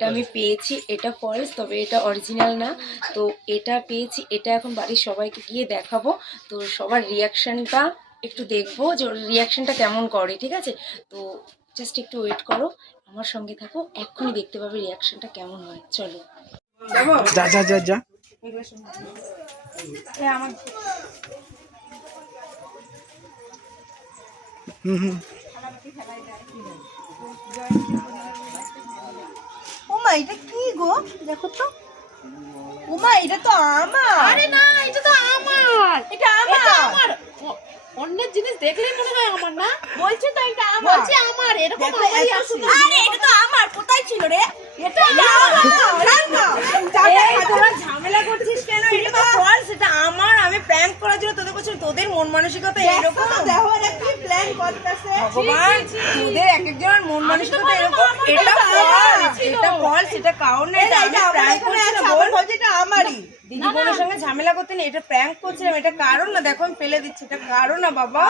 এটা আমি পেয়েছি, এটা ফলস, তবে এটা অরিজিনাল না। তো এটা পেয়েছি, এটা এখন বাড়ির সবাইকে গিয়ে দেখাবো। তো সবার রিয়াকশানটা একটু দেখবো যে ওর রিয়াকশানটা কেমন করে, ঠিক আছে? তো জাস্ট একটু ওয়েট করো, আমার সঙ্গে থাকো, এক্ষুনি দেখতে পাবে রিয়াকশানটা কেমন হয়। চলো যা যা যা যা। আমার ওমা এটা কি গো, দেখো তো। ওমা এটা তো আমার। আরে না, এটা তো আমার। এটা আমার। অন্যের জিনিস দেখলেই মনে হয় আমার না। বলছে তো এটা আমার। বলছে আমার, এরকম দেখো, আমারই এত আছে। সুন্দর। আরে এটা তো আমার, কোথায় ছিল রে? এটা তোরা ঝামেলা করছিস কেন? এটা তো ফলস, এটা আমার। আমি প্র্যাঙ্ক করার জন্য তোদের বলছি, তোদের মন মানসিকতা এরকম। দেখো এটা কি প্ল্যান করতেছে। ভগবান, তোদের এক একজনের মন মানসিকতা এরকম। এটা ফলস, এটা ফলস, এটা কারণ না। এটা আমি প্র্যাঙ্ক করছিলাম, বল। বলছে এটা আমারই। দিদি বোনের সঙ্গে ঝামেলা করতে নেই, এটা প্র্যাঙ্ক করছিলাম, এটা কারণ না। দেখো আমি ফেলে দিচ্ছি, এটা কারণ না বাবা।